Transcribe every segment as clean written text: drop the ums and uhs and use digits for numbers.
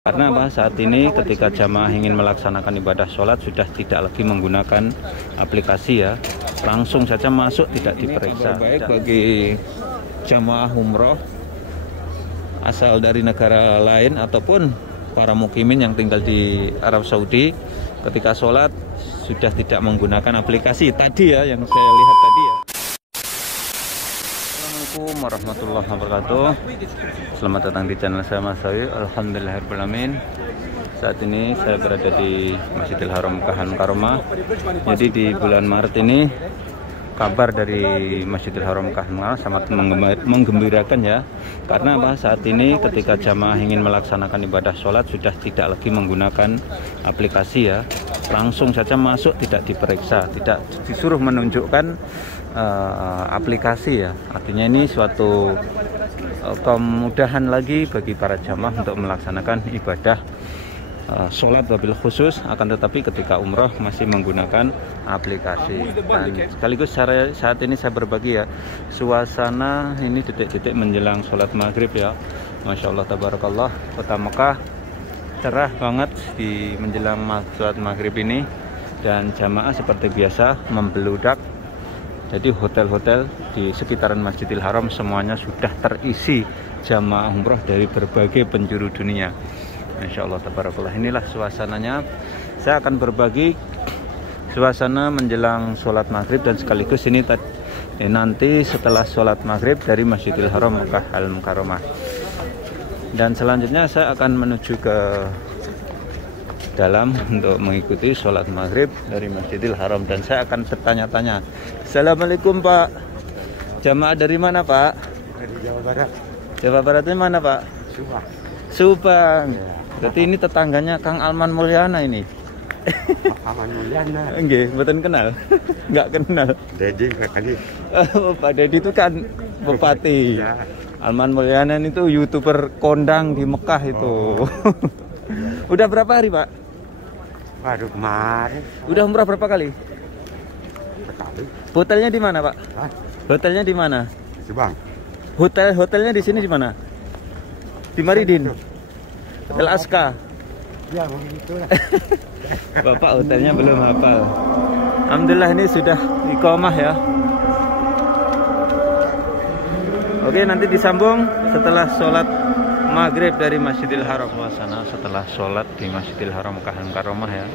Karena apa? Saat ini ketika jamaah ingin melaksanakan ibadah sholat sudah tidak lagi menggunakan aplikasi ya, langsung saja masuk tidak diperiksa. Baik bagi jamaah umroh asal dari negara lain ataupun para mukimin yang tinggal di Arab Saudi, ketika sholat sudah tidak menggunakan aplikasi tadi ya, yang saya lihat tadi ya. Assalamualaikum warahmatullahi wabarakatuh. Selamat datang di channel saya Mas Sawi. Alhamdulillahirrahmanirrahim. Saat ini saya berada di Masjidil Haram Makkah Al-Mukarramah. Jadi di bulan Maret ini kabar dari Masjidil Haram Makkah Al-Mukarramah sangat menggembirakan ya. Karena apa? Saat ini ketika jamaah ingin melaksanakan ibadah sholat sudah tidak lagi menggunakan aplikasi ya, langsung saja masuk tidak diperiksa, tidak disuruh menunjukkan aplikasi ya. Artinya ini suatu kemudahan lagi bagi para jamaah untuk melaksanakan ibadah sholat wabil khusus. Akan tetapi ketika umroh masih menggunakan aplikasi. Dan sekaligus saat ini saya berbagi ya suasana ini detik-detik menjelang sholat maghrib ya. Masya Allah tabarakallah, kota Mekah cerah banget di menjelang sholat maghrib ini, dan jamaah seperti biasa membeludak. Jadi hotel-hotel di sekitaran Masjidil Haram semuanya sudah terisi jamaah umroh dari berbagai penjuru dunia. Insya Allah tabarakallah, inilah suasananya. Saya akan berbagi suasana menjelang sholat maghrib dan sekaligus ini nanti setelah sholat maghrib dari Masjidil Haram Makkah Al-Mukarramah. Dan selanjutnya saya akan menuju ke dalam untuk mengikuti sholat maghrib dari Masjidil Haram, dan saya akan bertanya-tanya. Assalamualaikum Pak, jamaah dari mana Pak? Dari Jawa Barat. Jawa Baratnya mana Pak? Subang. Subang. Berarti ini tetangganya Kang Alman Mulyana ini. Alman Mulyana. Enggak, betul kenal? Enggak kenal. Dedi kali. Pak Dedi itu kan bupati. Ya. Alman Mulyana itu YouTuber kondang di Mekah itu. Udah berapa hari Pak? Baru kemarin. Udah umrah berapa kali? Sekali. Hotelnya di mana Pak? Hah? Hotelnya di mana? Subang. Hotelnya di sini di mana? Di Maridin. Hotel Aska. Ya begitu lah. Bapak hotelnya belum hafal. Alhamdulillah ini sudah iqamah ya. Oke, nanti disambung setelah sholat maghrib dari Masjidil Haram. Suasana setelah sholat di Masjidil Haram Makkah Al-Mukarramah ya.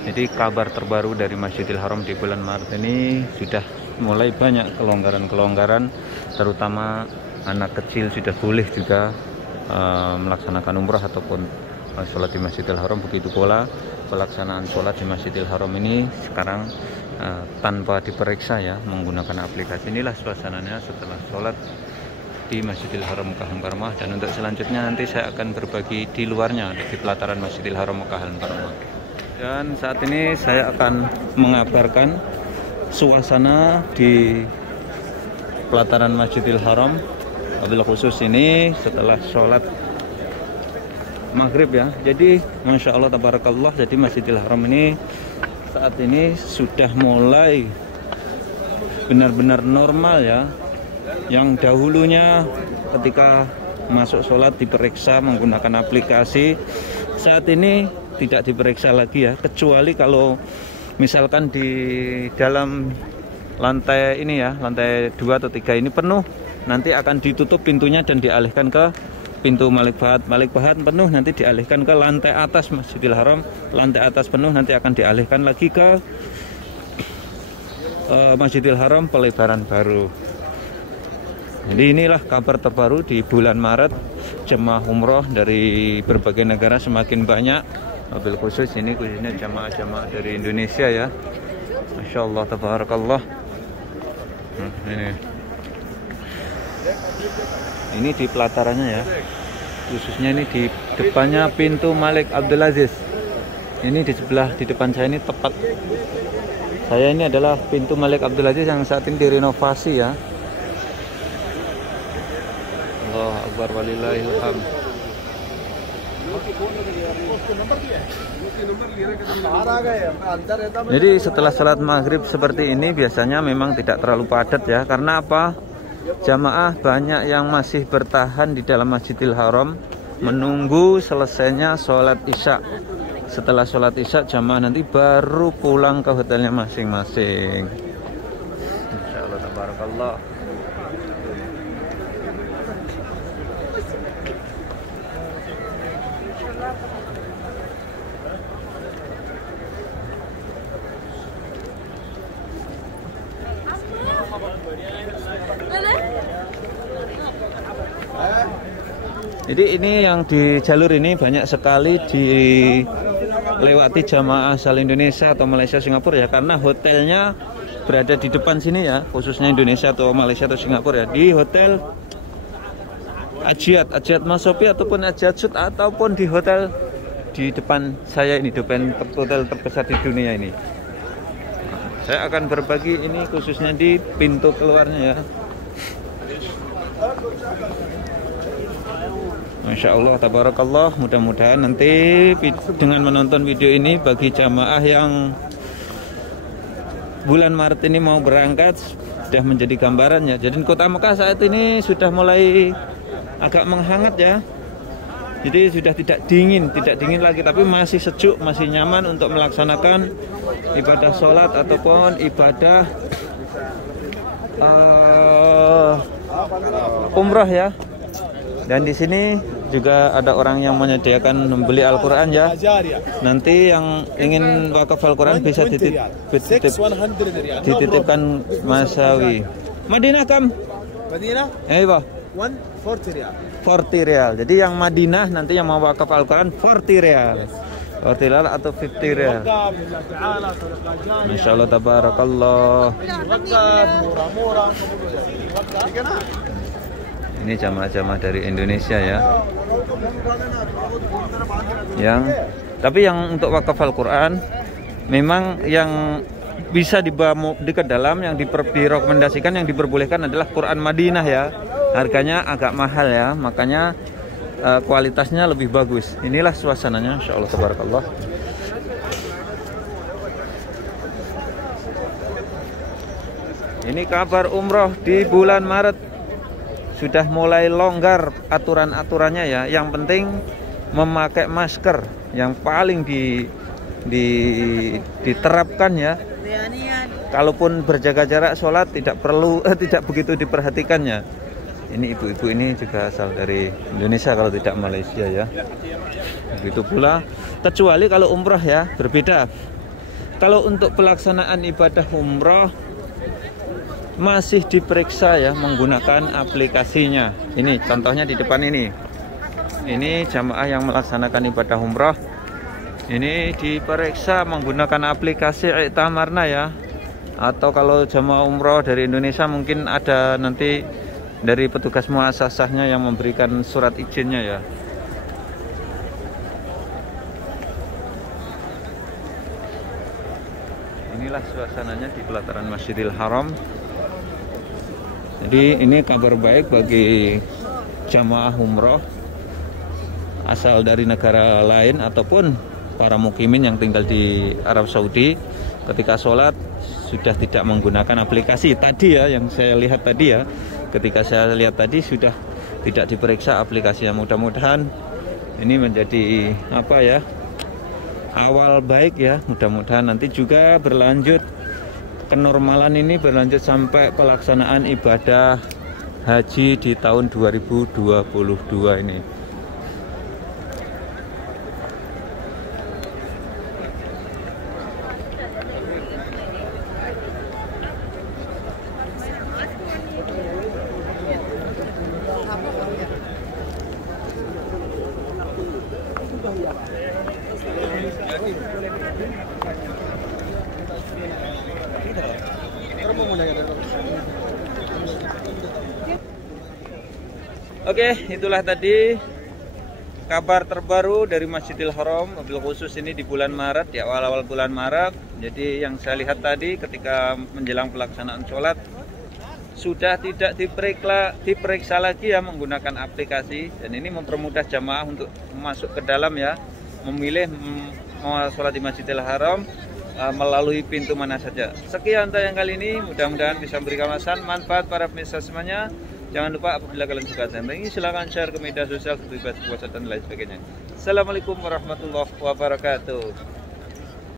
Jadi kabar terbaru dari Masjidil Haram di bulan Maret ini sudah mulai banyak kelonggaran-kelonggaran, terutama anak kecil sudah boleh juga melaksanakan umrah ataupun sholat di Masjidil Haram. Begitu pula pelaksanaan sholat di Masjidil Haram ini sekarang tanpa diperiksa ya, menggunakan aplikasi. Inilah suasananya setelah sholat di Masjidil Haram Makkah Al-Mukarramah. Dan untuk selanjutnya nanti saya akan berbagi di luarnya, di pelataran Masjidil Haram Makkah Al-Mukarramah. Dan saat ini saya akan mengabarkan suasana di pelataran Masjidil Haram wabil khusus ini setelah sholat maghrib ya. Jadi Masya Allah tabarakallah, jadi Masjidil Haram ini saat ini sudah mulai benar-benar normal ya. Yang dahulunya ketika masuk sholat diperiksa menggunakan aplikasi, saat ini tidak diperiksa lagi ya, kecuali kalau misalkan di dalam lantai ini ya, lantai 2 atau 3 ini penuh, nanti akan ditutup pintunya dan dialihkan ke pintu Malik Fahad. Malik Fahad penuh, nanti dialihkan ke lantai atas Masjidil Haram. Lantai atas penuh, nanti akan dialihkan lagi ke Masjidil Haram pelebaran baru. Jadi inilah kabar terbaru di bulan Maret. Jemaah umroh dari berbagai negara semakin banyak. Wabil khusus ini khususnya jamaah-jamaah dari Indonesia ya. Masya Allah tabarakallah. Ini di pelatarannya ya, khususnya ini di depannya pintu Malik Abdul Aziz. Ini di sebelah di depan saya ini, tepat saya ini adalah pintu Malik Abdul Aziz yang saat ini direnovasi ya. Allah Akbar walillahil hamd. Jadi setelah salat maghrib seperti ini biasanya memang tidak terlalu padat ya. Karena apa? Jamaah banyak yang masih bertahan di dalam Masjidil Haram menunggu selesainya sholat isya. Setelah sholat isya jamaah nanti baru pulang ke hotelnya masing-masing. Insyaallah tabarakallah. Jadi ini yang di jalur ini banyak sekali dilewati jamaah asal Indonesia atau Malaysia, Singapura ya, karena hotelnya berada di depan sini ya, khususnya Indonesia atau Malaysia atau Singapura ya, di hotel Ajiat Masopi ataupun Ajiat Sud, ataupun di hotel di depan saya ini, depan hotel terbesar di dunia ini. Saya akan berbagi ini khususnya di pintu keluarnya ya. Masya Allah, tabarakallah. Mudah-mudahan nanti dengan menonton video ini bagi jamaah yang bulan Maret ini mau berangkat sudah menjadi gambarannya. Jadi kota Mekah saat ini sudah mulai agak menghangat ya. Jadi sudah tidak dingin lagi, tapi masih sejuk, masih nyaman untuk melaksanakan ibadah sholat ataupun ibadah umrah ya. Dan di sini juga ada orang yang menyediakan membeli Al-Quran ya. Nanti yang ingin wakaf Al-Quran bisa dititipkan Masawi. Madinah kam? Madinah? Iya. 140 riyal. 40 riyal. Jadi yang Madinah nanti yang mau wakaf Al-Quran 40 riyal. 40 riyal atau 50 riyal. Masya Allah tabarakallah. Ini jamaah-jamaah dari Indonesia ya. Tapi yang untuk wakaf Al-Quran memang yang bisa dibawa ke dalam, yang direkomendasikan, yang diperbolehkan adalah Quran Madinah ya. Harganya agak mahal ya, makanya kualitasnya lebih bagus. Inilah suasananya, Insya Allah tabarakallah. Ini kabar umroh di bulan Maret. Sudah mulai longgar aturan-aturannya ya. Yang penting memakai masker yang paling diterapkan ya. Kalaupun berjaga jarak sholat tidak begitu diperhatikannya. Ini ibu-ibu ini juga asal dari Indonesia kalau tidak Malaysia ya. Begitu pula kecuali kalau umroh ya, berbeda. Kalau untuk pelaksanaan ibadah umroh masih diperiksa ya menggunakan aplikasinya. Ini contohnya di depan ini. Ini jamaah yang melaksanakan ibadah umroh. Ini diperiksa menggunakan aplikasi I'tamarna ya. Atau kalau jamaah umroh dari Indonesia mungkin ada nanti dari petugas muasasahnya yang memberikan surat izinnya ya. Inilah suasananya di pelataran Masjidil Haram. Jadi ini kabar baik bagi jamaah umroh asal dari negara lain ataupun para mukimin yang tinggal di Arab Saudi. Ketika sholat sudah tidak menggunakan aplikasi tadi ya, yang saya lihat tadi ya. Ketika saya lihat tadi sudah tidak diperiksa aplikasinya. Mudah-mudahan ini menjadi apa ya, awal baik ya. Mudah-mudahan nanti juga berlanjut, kenormalan ini berlanjut sampai pelaksanaan ibadah haji di tahun 2022 ini. Oke, itulah tadi kabar terbaru dari Masjidil Haram, mobil khusus ini di bulan Maret, ya awal-awal bulan Maret. Jadi yang saya lihat tadi ketika menjelang pelaksanaan sholat sudah tidak diperiksa lagi ya menggunakan aplikasi, dan ini mempermudah jamaah untuk masuk ke dalam ya, memilih mau sholat di Masjidil Haram melalui pintu mana saja. Sekian tayang kali ini, mudah-mudahan bisa memberikan manfaat para pemirsa semuanya. Jangan lupa apabila kalian suka konten ini silahkan share ke media sosial, bebas puasa dan lain sebagainya. Assalamualaikum warahmatullahi wabarakatuh.